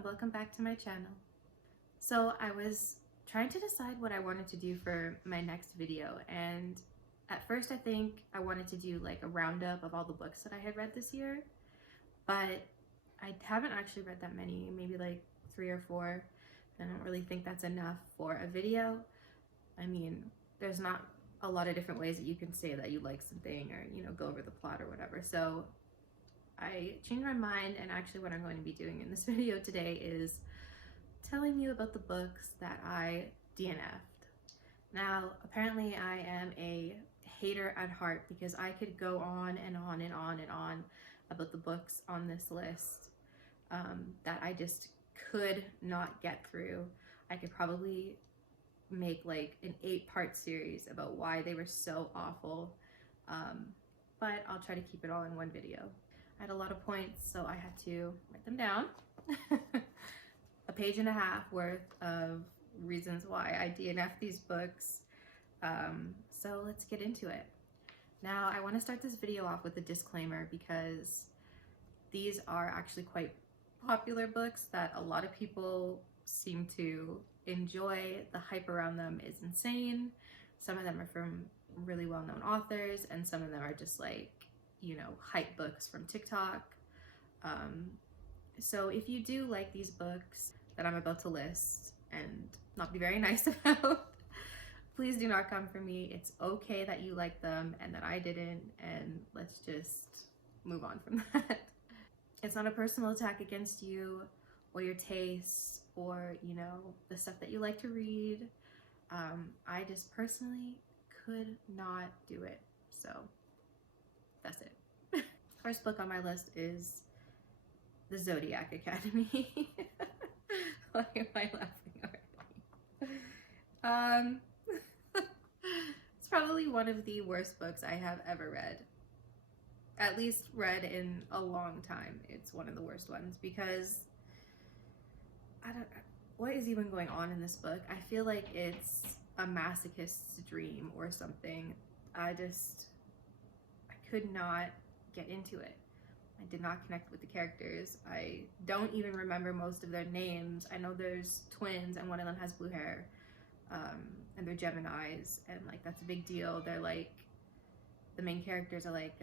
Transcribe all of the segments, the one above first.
and welcome back to my channel. So I was trying to decide what I wanted to do for my next video, and at first I think I wanted to do like a roundup of all the books that I had read this year, but I haven't actually read that many, maybe like 3 or 4. I don't really think that's enough for a video. I mean, there's not a lot of different ways that you can say that you like something or, go over the plot or whatever. So I changed my mind, and actually what I'm going to be doing in this video today is telling you about the books that I DNF'd. Now, apparently I am a hater at heart because I could go on and on and on and on about the books on this list that I just could not get through. I could probably make like an 8-part series about why they were so awful, but I'll try to keep it all in one video. I had a lot of points, so I had to write them down. A page and a half worth of reasons why I DNF'd these books. So let's get into it. Now, I want to start this video off with a disclaimer because these are actually quite popular books that a lot of people seem to enjoy. The hype around them is insane. Some of them are from really well-known authors, and some of them are just like, hype books from TikTok. So if you do like these books that I'm about to list and not be very nice about, please do not come for me. It's okay that you like them and that I didn't, and let's just move on from that. It's not a personal attack against you or your tastes or, the stuff that you like to read. I just personally could not do it. So that's it. First book on my list is the Zodiac Academy. Why am I laughing already? It's probably one of the worst books I have ever read. At least read in a long time. It's one of the worst ones because what is even going on in this book? I feel like it's a masochist's dream or something. I could not get into it. I did not connect with the characters. I don't even remember most of their names. I know there's twins and one of them has blue hair, and they're Geminis, and like that's a big deal. They're like, the main characters are like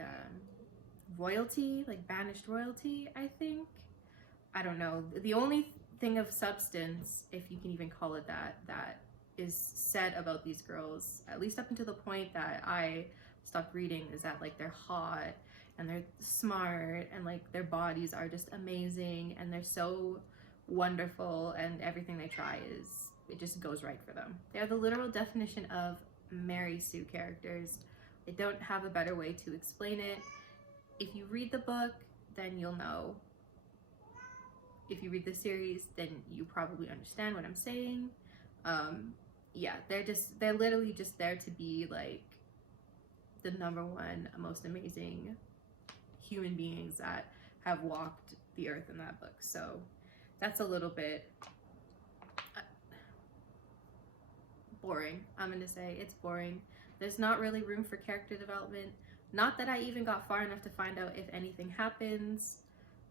royalty, like banished royalty, I think. I don't know. The only thing of substance, if you can even call it that, that is said about these girls, at least up until the point that I stopped reading, is that like they're hot and they're smart and like their bodies are just amazing and they're so wonderful, and everything they try it just goes right for them. They're the literal definition of Mary Sue characters. I don't have a better way to explain it. If you read the book, then you'll know. If you read the series, then you probably understand what I'm saying. Yeah, they're literally just there to be like the #1 most amazing human beings that have walked the earth in that book. So that's a little bit boring. I'm gonna say it's boring. There's not really room for character development. Not that I even got far enough to find out if anything happens.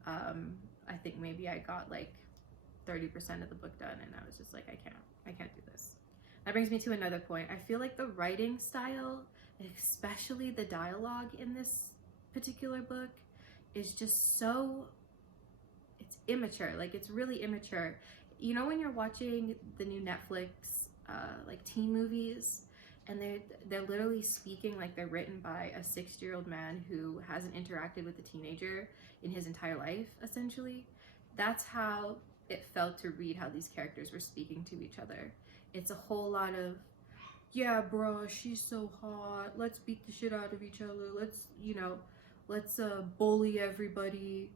I think maybe I got like 30% of the book done, and I was just like, I can't do this. That brings me to another point. I feel like the writing style, especially the dialogue in this particular book, is just it's immature. Like, it's really immature. When you're watching the new Netflix like teen movies, and they're literally speaking like they're written by a 60-year-old man who hasn't interacted with a teenager in his entire life, essentially. That's how it felt to read how these characters were speaking to each other. It's a whole lot of, yeah, bro, she's so hot, let's beat the shit out of each other, let's bully everybody,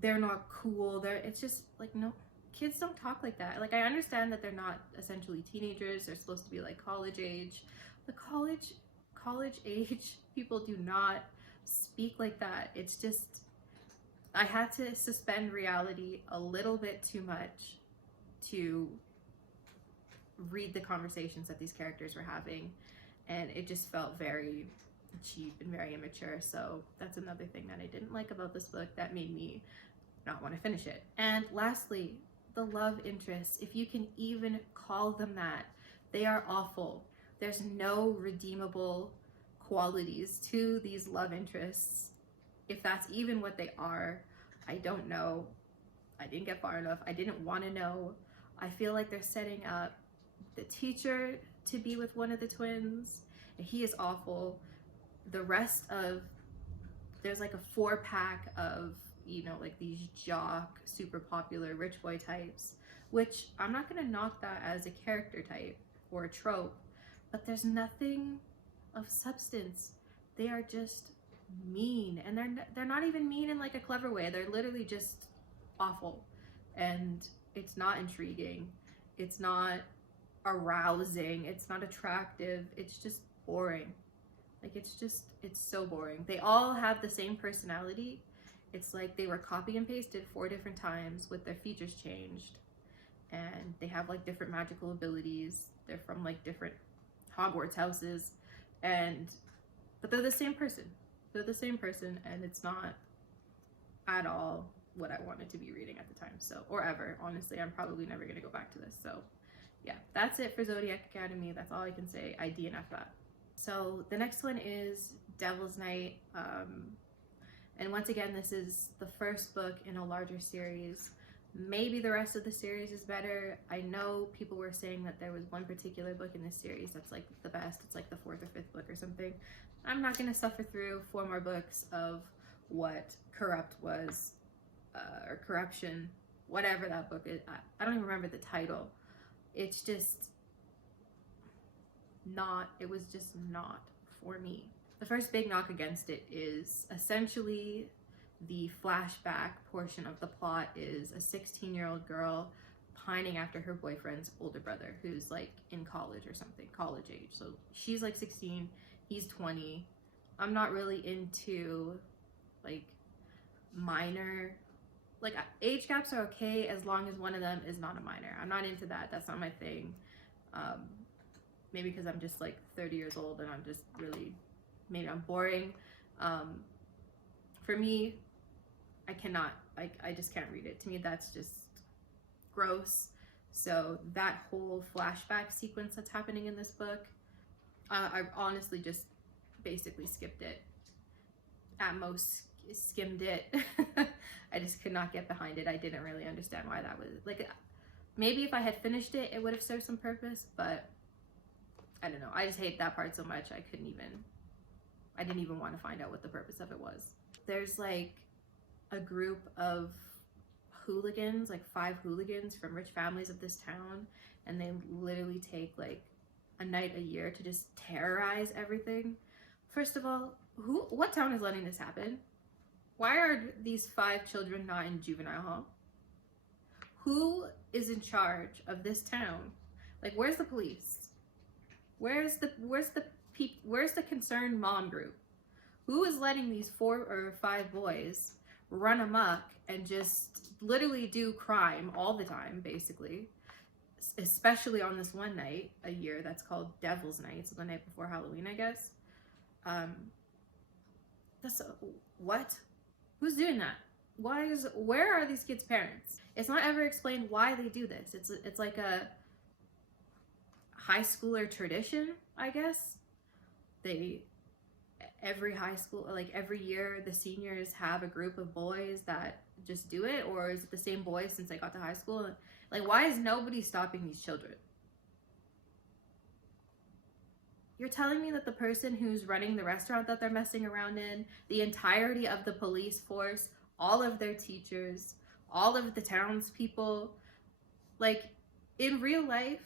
they're not cool. It's just like, no, kids don't talk like that. Like, I understand that they're not essentially teenagers, they're supposed to be like college age, but college age people do not speak like that. It's just, I had to suspend reality a little bit too much to read the conversations that these characters were having, and it just felt very cheap and very immature. So that's another thing that I didn't like about this book that made me not want to finish it. And lastly, the love interests, if you can even call them that, they are awful. There's no redeemable qualities to these love interests. If that's even what they are, I don't know. I didn't get far enough. I didn't want to know. I feel like they're setting up the teacher to be with one of the twins, and he is awful. The rest of, there's like a 4-pack of, you know, like these jock, super popular rich boy types, which I'm not gonna knock that as a character type or a trope, but there's nothing of substance. They are just mean, and they're not even mean in like a clever way. They're literally just awful, and it's not intriguing, it's not arousing, it's not attractive, it's just boring. Like, it's so boring. They all have the same personality. It's like they were copy and pasted 4 different times with their features changed, and they have like different magical abilities. They're from like different Hogwarts houses, but they're the same person. They're the same person, and it's not at all what I wanted to be reading at the time, so, or ever. Honestly, I'm probably never gonna go back to this. So yeah, that's it for Zodiac Academy. That's all I can say. I DNF'd that. So the next one is Devil's Night, and once again, this is the first book in a larger series. Maybe the rest of the series is better. I know people were saying that there was one particular book in this series that's like the best. It's like the 4th or 5th book or something. I'm not gonna suffer through 4 more books of what Corrupt was, or Corruption, whatever that book is. I don't even remember the title. It's just not, it was just not for me. The first big knock against it is essentially the flashback portion of the plot is a 16-year-old girl pining after her boyfriend's older brother, who's like in college or something, college age. So she's like 16, he's 20. I'm not really into like minor, like age gaps are okay as long as one of them is not a minor. I'm not into that. That's not my thing. Maybe because I'm just like 30 years old and I'm just really, maybe I'm boring. For me, I cannot, I just can't read it. To me, that's just gross. So that whole flashback sequence that's happening in this book, I honestly just basically skipped it. At most, skimmed it. I just could not get behind it. I didn't really understand why that was, like, maybe if I had finished it, it would have served some purpose, but I don't know. I just hate that part so much. I didn't even want to find out what the purpose of it was. There's like a group of hooligans, like 5 hooligans from rich families of this town, and they literally take like a night a year to just terrorize everything. First of all, what town is letting this happen? Why are these 5 children not in juvenile hall? Who is in charge of this town? Like, where's the police? Where's the concerned mom group? Who is letting these 4 or 5 boys run amok and just literally do crime all the time, basically? Especially on this one night a year that's called Devil's Night, so the night before Halloween, I guess. What? Who's doing that? Where are these kids' parents? It's not ever explained why they do this. It's like a high schooler tradition, I guess. Every high school, like every year, the seniors have a group of boys that just do it, or is it the same boys since they got to high school? Like, why is nobody stopping these children? You're telling me that the person who's running the restaurant that they're messing around in, the entirety of the police force, all of their teachers, all of the townspeople, like in real life,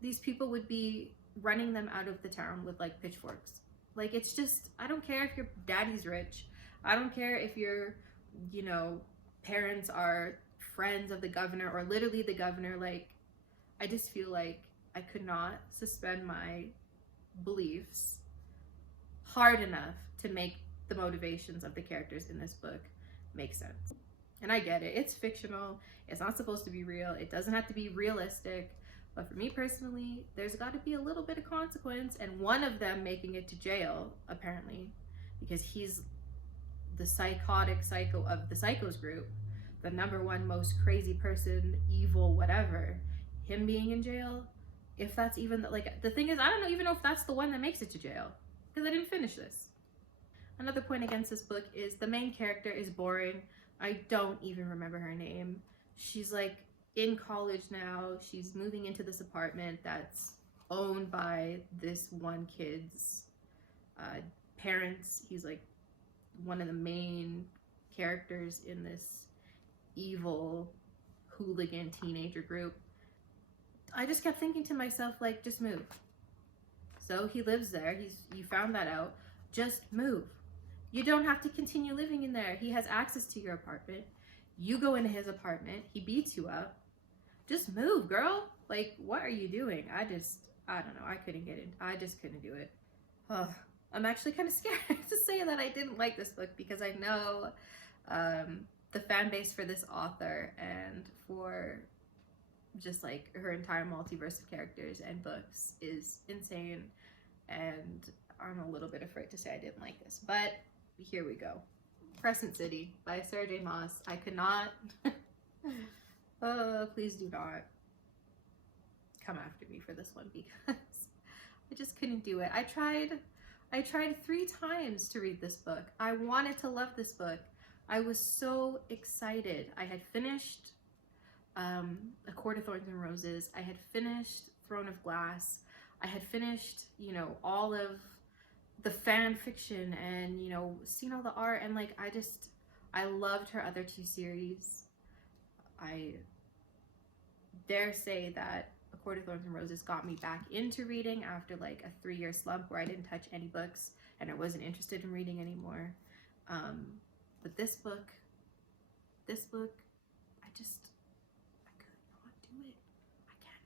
these people would be running them out of the town with like pitchforks. Like, it's just, I don't care if your daddy's rich. I don't care if your, you know, parents are friends of the governor or literally the governor. Like, I just feel like I could not suspend my beliefs hard enough to make the motivations of the characters in this book make sense. And I get it, it's fictional, it's not supposed to be real, it doesn't have to be realistic, but for me personally, there's got to be a little bit of consequence, and one of them making it to jail, apparently, because he's the psychotic psycho of the psychos group. the #1 most crazy person, evil, whatever, him being in jail, if that's even like, the thing is, I don't even know if that's the one that makes it to jail, because I didn't finish this. Another point against this book is the main character is boring. I don't even remember her name. She's like in college now. She's moving into this apartment that's owned by this one kid's parents. He's like one of the main characters in this evil hooligan teenager group. I just kept thinking to myself, like, just move. So he lives there. You found that out. Just move. You don't have to continue living in there. He has access to your apartment. You go into his apartment. He beats you up. Just move, girl. Like, what are you doing? I don't know. I couldn't get it. I just couldn't do it. Ugh. I'm actually kind of scared to say that I didn't like this book, because I know the fan base for this author and for just like her entire multiverse of characters and books is insane, and I'm a little bit afraid to say I didn't like this, but here we go. Crescent City by Sarah J. Maas. I could not please do not come after me for this one, because I just couldn't do it. I tried 3 times to read this book. I wanted to love this book. I was so excited. I had finished A Court of Thorns and Roses. I had finished Throne of Glass. I had finished, you know, all of the fan fiction and, you know, seen all the art, and like I loved her other 2 series. I dare say that A Court of Thorns and Roses got me back into reading after like a 3-year slump where I didn't touch any books and I wasn't interested in reading anymore. But this book, I could not do it. I can't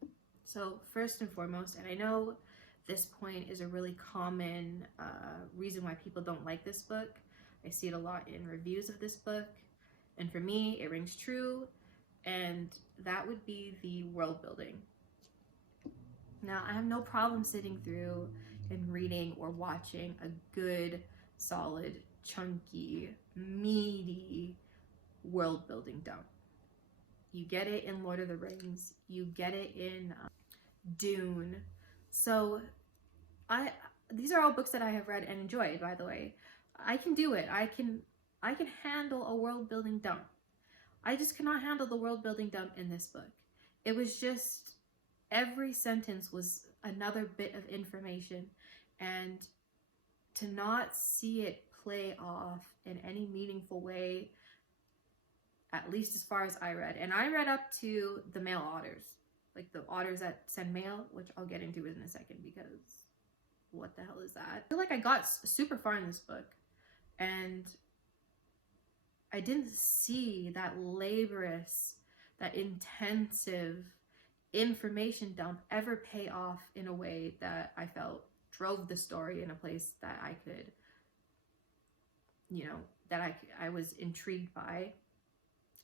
do it. So first and foremost, and I know this point is a really common reason why people don't like this book. I see it a lot in reviews of this book, and for me, it rings true, and that would be the world building. Now, I have no problem sitting through and reading or watching a good, solid, chunky, meaty world building dump. You get it in Lord of the Rings, you get it in Dune. So these are all books that I have read and enjoyed, by the way. I can do it. I can handle a world building dump. I just cannot handle the world building dump in this book. It was just, every sentence was another bit of information, and to not see it play off in any meaningful way, at least as far as I read. And I read up to the male otters, like the otters that send mail, which I'll get into in a second, because what the hell is that? I feel like I got super far in this book and I didn't see that laborious, that intensive information dump ever pay off in a way that I felt drove the story in a place that I could, you know, that I was intrigued by.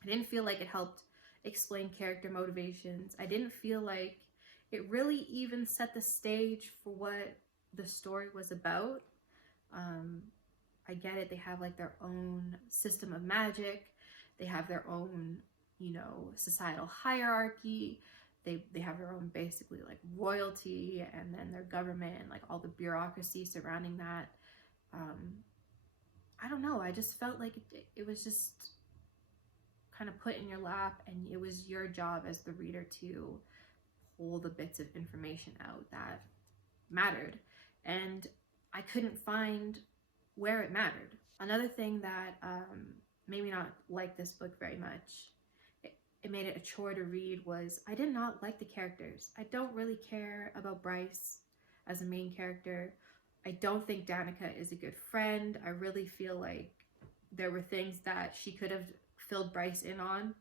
I didn't feel like it helped explain character motivations. I didn't feel like it really even set the stage for what the story was about. I get it, they have like their own system of magic, they have their own, you know, societal hierarchy, they have their own basically like royalty, and then their government and like all the bureaucracy surrounding that. I don't know, I just felt like it was just kind of put in your lap, and it was your job as the reader to pull the bits of information out that mattered, and I couldn't find where it mattered. Another thing that made me not like this book very much, it made it a chore to read, was I did not like the characters. I don't really care about Bryce as a main character. I don't think Danica is a good friend. I really feel like there were things that she could have filled Bryce in on,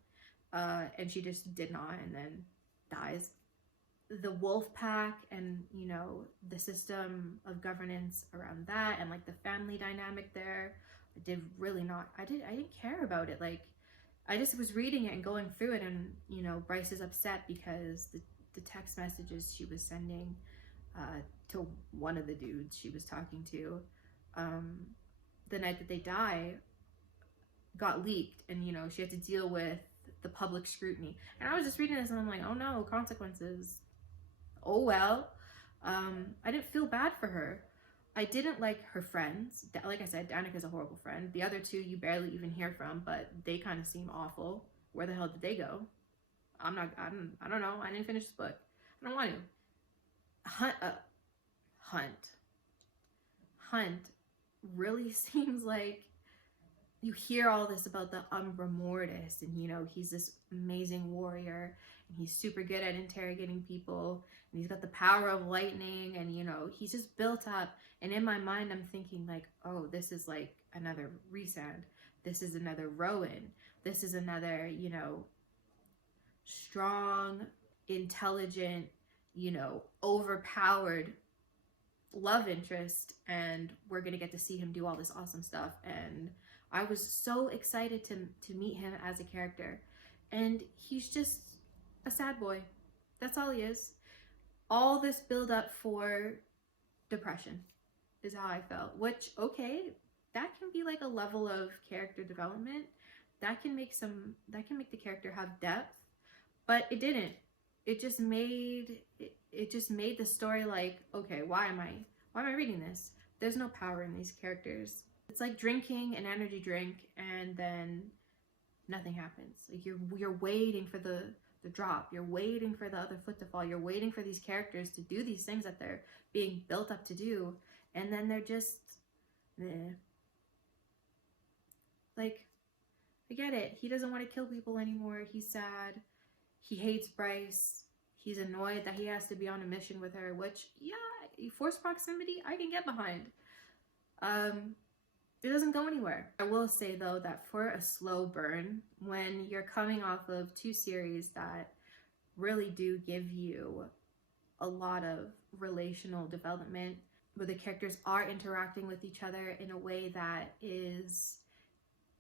and she just did not, and then dies. The wolf pack and, you know, the system of governance around that, and like the family dynamic there, I didn't care about it. Like, I just was reading it and going through it, and, you know, Bryce is upset because the text messages she was sending to one of the dudes she was talking to the night that they die, got leaked, and you know, she had to deal with the public scrutiny. And I was just reading this and I'm like, oh no, consequences. Oh well. I didn't feel bad for her. I didn't like her friends. Like I said, Danica's a horrible friend. The other two you barely even hear from, but they kind of seem awful. Where the hell did they go? I don't know. I didn't finish this book. I don't want to. Hunt really seems like, you hear all this about the Umbra Mortis, and you know, he's this amazing warrior, and he's super good at interrogating people, and he's got the power of lightning, and you know, he's just built up. And in my mind, I'm thinking like, oh, this is like another Rhysand. This is another Rowan. This is another, you know, strong, intelligent, you know, overpowered love interest, and we're gonna get to see him do all this awesome stuff. And I was so excited to meet him as a character, and he's just a sad boy. That's all he is. All this build up for depression is how I felt, which, okay, that can be like a level of character development. That can make the character have depth, but it didn't. It just made the story like, okay, why am I reading this? There's no power in these characters. It's like drinking an energy drink and then nothing happens. Like you're waiting for the drop. You're waiting for the other foot to fall. You're waiting for these characters to do these things that they're being built up to do, and then they're just like, I get it. He doesn't want to kill people anymore. He's sad. He hates Bryce. He's annoyed that he has to be on a mission with her, which, yeah, forced proximity, I can get behind. It doesn't go anywhere. I will say, though, that for a slow burn, when you're coming off of two series that really do give you a lot of relational development, where the characters are interacting with each other in a way that is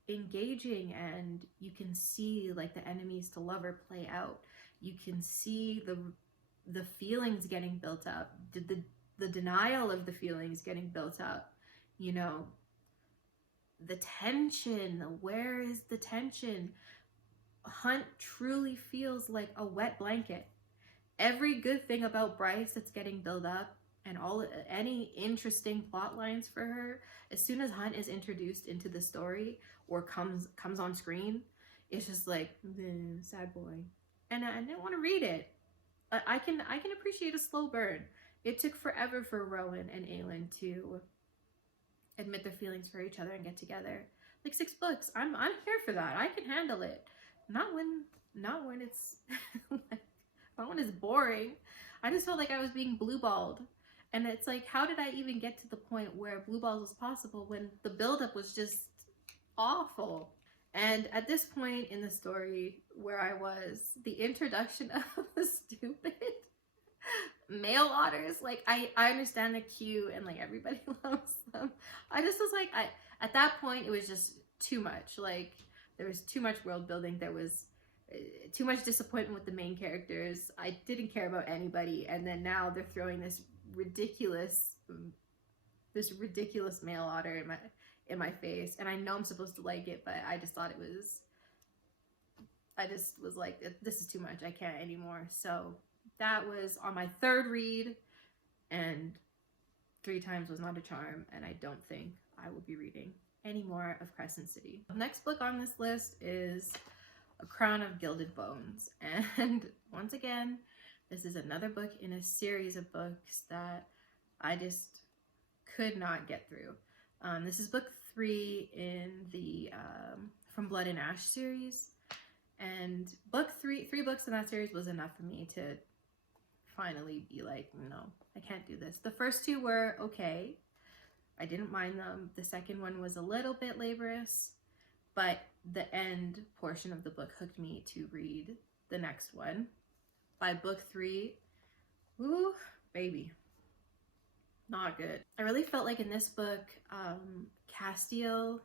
engaging, and you can see like the enemies to lover play out. You can see the feelings getting built up, the denial of the feelings getting built up, you know, the tension. Where is the tension? Hunt truly feels like a wet blanket. Every good thing about Bryce that's getting built up, and any interesting plot lines for her, as soon as Hunt is introduced into the story or comes on screen, it's just like, sad boy. And I didn't want to read it. I can appreciate a slow burn. It took forever for Rowan and Aelin to admit their feelings for each other and get together. Like 6 books. I'm here for that. I can handle it. Not when it's not when it's boring. I just felt like I was being blue-balled. And it's like, how did I even get to the point where blue balls was possible when the buildup was just awful? And at this point in the story where I was, the introduction of the stupid male otters, like I understand the cute and like everybody loves them. I just was like, at that point it was just too much. Like there was too much world building. There was too much disappointment with the main characters. I didn't care about anybody, and then now they're throwing this ridiculous male otter in my face, and I know I'm supposed to like it, but I just was like, this is too much. I can't anymore. So that was on my 3rd read, and 3 times was not a charm, and I don't think I will be reading any more of Crescent City. The next book on this list is A Crown of Gilded Bones, and once again, this is another book in a series of books that I just could not get through. This is book 3 in the From Blood and Ash series, and book 3 books in that series was enough for me to finally be like, no, I can't do this. The first 2 were okay. I didn't mind them. The second one was a little bit laborious, but the end portion of the book hooked me to read the next one. By book 3, ooh, baby, not good. I really felt like in this book, Castiel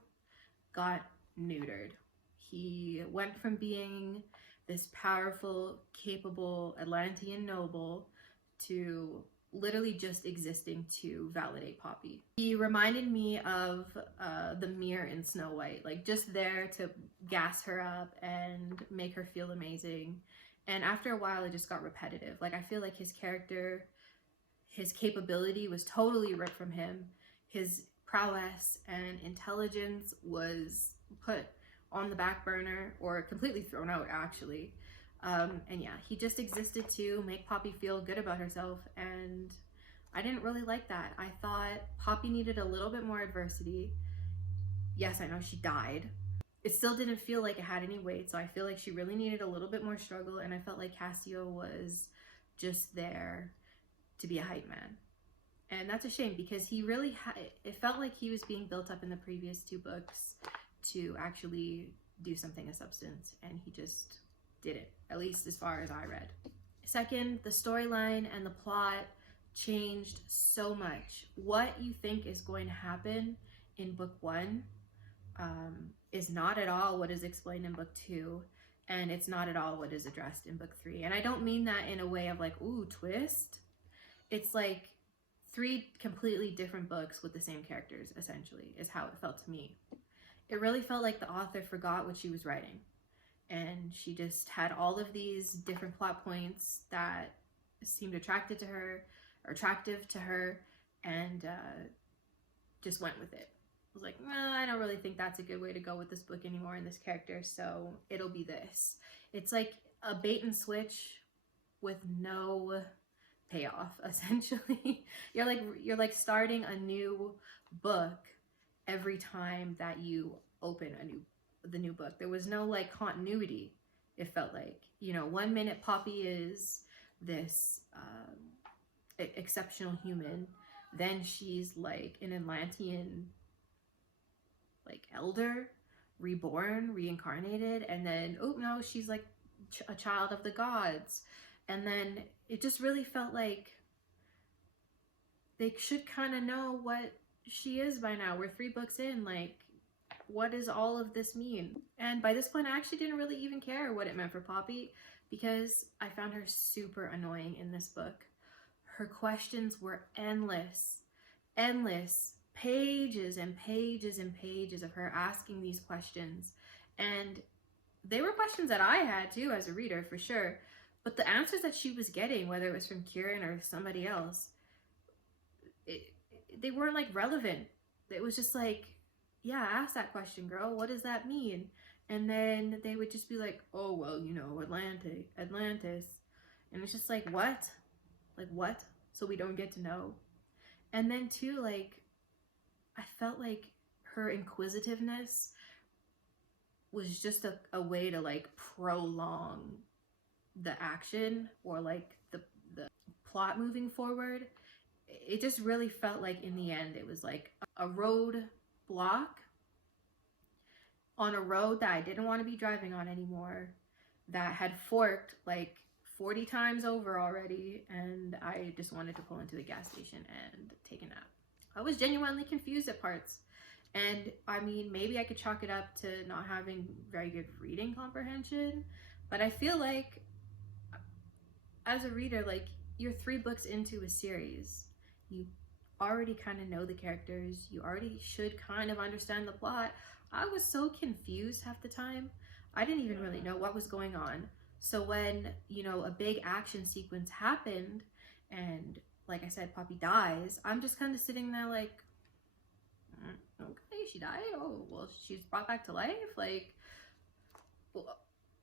got neutered. He went from being this powerful, capable Atlantean noble to literally just existing to validate Poppy. He reminded me of the mirror in Snow White, like just there to gas her up and make her feel amazing. And after a while, it just got repetitive. Like, I feel like his character, his capability was totally ripped from him. His prowess and intelligence was put on the back burner, or completely thrown out, actually. And yeah, he just existed to make Poppy feel good about herself, and I didn't really like that. I thought Poppy needed a little bit more adversity. Yes, I know she died. It still didn't feel like it had any weight, so I feel like she really needed a little bit more struggle, and I felt like Cassio was just there to be a hype man. And that's a shame, because he really it felt like he was being built up in the previous 2 books to actually do something of substance, and he just didn't, at least as far as I read. Second, the storyline and the plot changed so much. What you think is going to happen in book 1 is not at all what is explained in book 2, and it's not at all what is addressed in book 3. And I don't mean that in a way of like, ooh, twist. It's like 3 completely different books with the same characters, essentially, is how it felt to me. It really felt like the author forgot what she was writing, and she just had all of these different plot points that seemed attractive to her, and just went with it. I was like, well, I don't really think that's a good way to go with this book anymore in this character, so it'll be this. It's like a bait and switch with no payoff, essentially. You're like starting a new book every time that you open the new book. There was no like continuity. It felt like, you know, 1 minute Poppy is this exceptional human, then she's like an Atlantean like elder, reborn, reincarnated, and then oh no, she's like a child of the gods. And then it just really felt like they should kind of know what she is by now. We're 3 books in, like, what does all of this mean? And by this point, I actually didn't really even care what it meant for Poppy, because I found her super annoying in this book. Her questions were endless, pages and pages and pages of her asking these questions. And they were questions that I had too as a reader, for sure. But the answers that she was getting, whether it was from Kieran or somebody else, they weren't like relevant. It was just like, yeah, ask that question, girl. What does that mean? And then they would just be like, oh, well, you know, Atlantis. And it's just like, what? Like, what? So we don't get to know. And then too, like, I felt like her inquisitiveness was just a way to like prolong the action, or like the plot moving forward. It just really felt like in the end it was like a road block on a road that I didn't want to be driving on anymore, that had forked like 40 times over already, and I just wanted to pull into a gas station and take a nap. I was genuinely confused at parts. And I mean, maybe I could chalk it up to not having very good reading comprehension, but I feel like as a reader, like, you're 3 books into a series. You already kind of know the characters. You already should kind of understand the plot. I was so confused half the time. I didn't even really know what was going on. So when, you know, a big action sequence happened and, like I said, Poppy dies, I'm just kind of sitting there like, okay, she died? Oh, well, she's brought back to life? Like,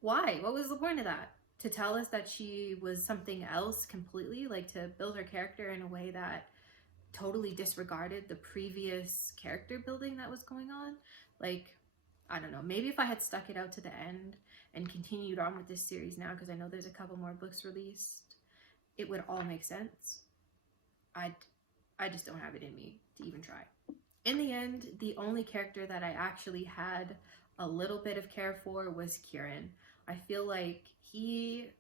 why? What was the point of that? To tell us that she was something else completely? Like, to build her character in a way that totally disregarded the previous character building that was going on? Like, I don't know. Maybe if I had stuck it out to the end and continued on with this series now, because I know there's a couple more books released, it would all make sense. I just don't have it in me to even try. In the end, the only character that I actually had a little bit of care for was Kieran. I feel like he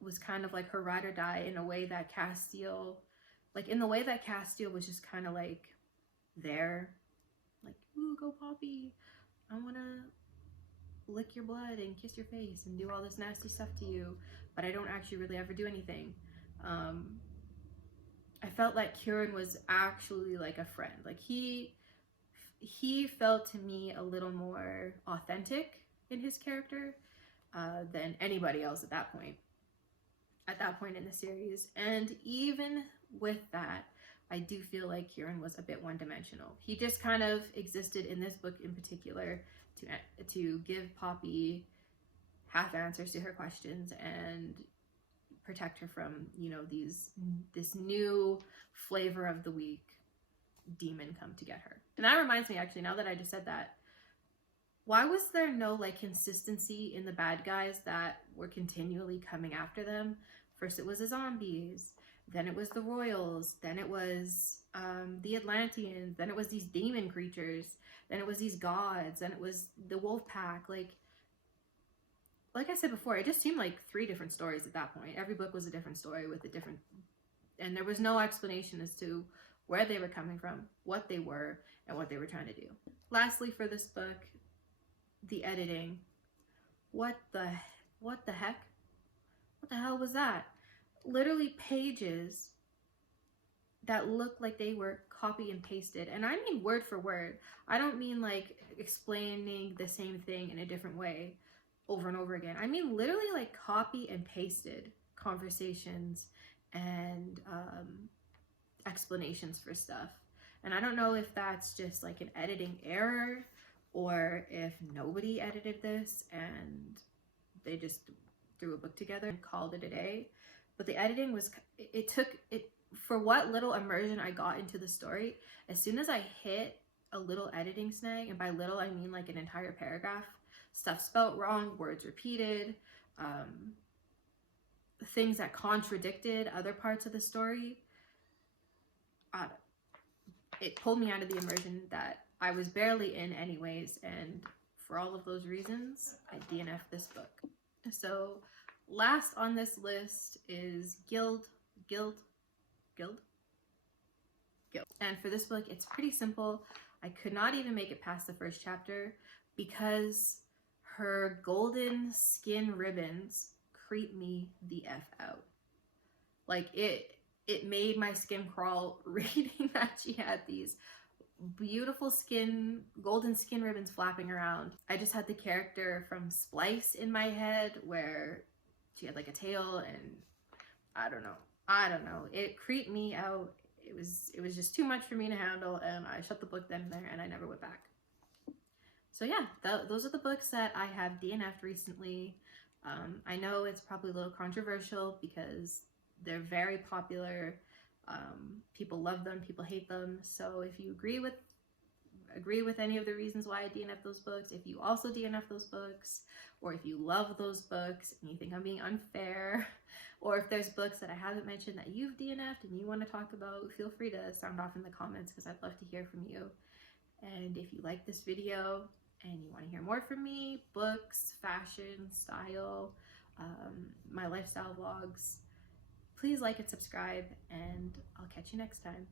was kind of like her ride or die in a way that Castiel, was just kind of like there, like, ooh, go Poppy, I want to lick your blood and kiss your face and do all this nasty stuff to you, but I don't actually really ever do anything. I felt like Kieran was actually like a friend. Like he felt to me a little more authentic in his character than anybody else at that point in the series. And even with that, I do feel like Kieran was a bit one-dimensional. He just kind of existed in this book in particular to give Poppy half answers to her questions and protect her from, you know, this new flavor of the week demon come to get her. And that reminds me, actually, now that I just said that, why was there no like consistency in the bad guys that were continually coming after them? First it was the zombies, then it was the royals, then it was the Atlanteans, then it was these demon creatures, then it was these gods, then it was the wolf pack. Like I said before, it just seemed like 3 different stories at that point. Every book was a different story with a different, and there was no explanation as to where they were coming from, what they were, and what they were trying to do. Lastly, for this book, the editing. What the heck? What the hell was that? Literally pages that looked like they were copy and pasted. And I mean word for word. I don't mean like explaining the same thing in a different way over and over again. I mean literally like copy and pasted conversations and explanations for stuff. And I don't know if that's just like an editing error or if nobody edited this and they just threw a book together and called it a day. But the editing was, it took it, for what little immersion I got into the story, as soon as I hit a little editing snag, and by little I mean like an entire paragraph, stuff spelt wrong, words repeated, things that contradicted other parts of the story, it pulled me out of the immersion that I was barely in anyways, and for all of those reasons, I DNF'd this book. So last on this list is Gild. And for this book, it's pretty simple. I could not even make it past the first chapter because her golden skin ribbons creep me the F out. Like it made my skin crawl reading that she had these beautiful golden skin ribbons flapping around. I just had the character from Splice in my head where she had like a tail, and I don't know. It creeped me out. It was just too much for me to handle, and I shut the book then and there, and I never went back. So yeah, those are the books that I have DNF'd recently. I know it's probably a little controversial because they're very popular. People love them, people hate them. So if you agree with any of the reasons why I DNF those books, if you also DNF those books, or if you love those books and you think I'm being unfair, or if there's books that I haven't mentioned that you've DNF'd and you want to talk about, feel free to sound off in the comments because I'd love to hear from you. And if you like this video and you want to hear more from me, books, fashion, style, my lifestyle vlogs, please like and subscribe, and I'll catch you next time.